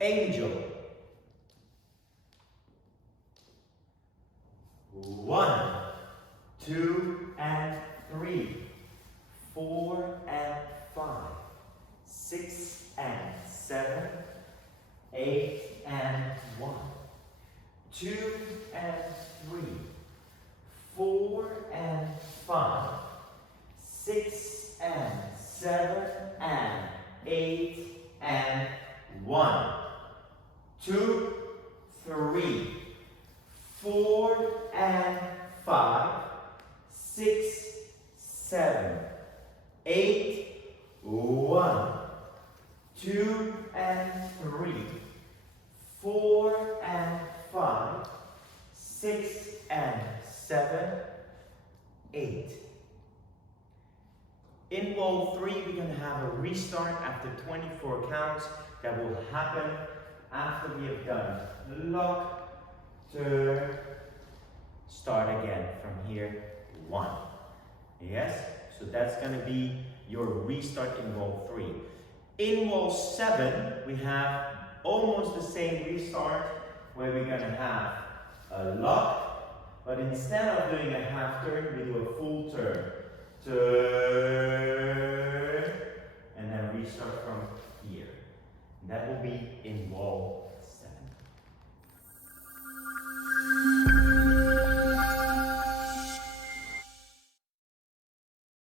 angel. 1, 2 and 3, 4 and 5, 6 and 7, 8 and 1, 2 and 3, 4 and 5, 6 and 7 and 8 and 1, 2, 3, 4 and 5, 6, 7, 8, 1, 2 and 3, 4 and 5, 6 and 7, 8. In wall 3, we're going to have a restart after 24 counts. That will happen after we have done lock, turn, start again from here, 1. Yes? So that's going to be your restart in wall 3. In wall 7, we have almost the same restart where we're going to have a lock, but instead of doing a half turn, we do a full turn. Turn.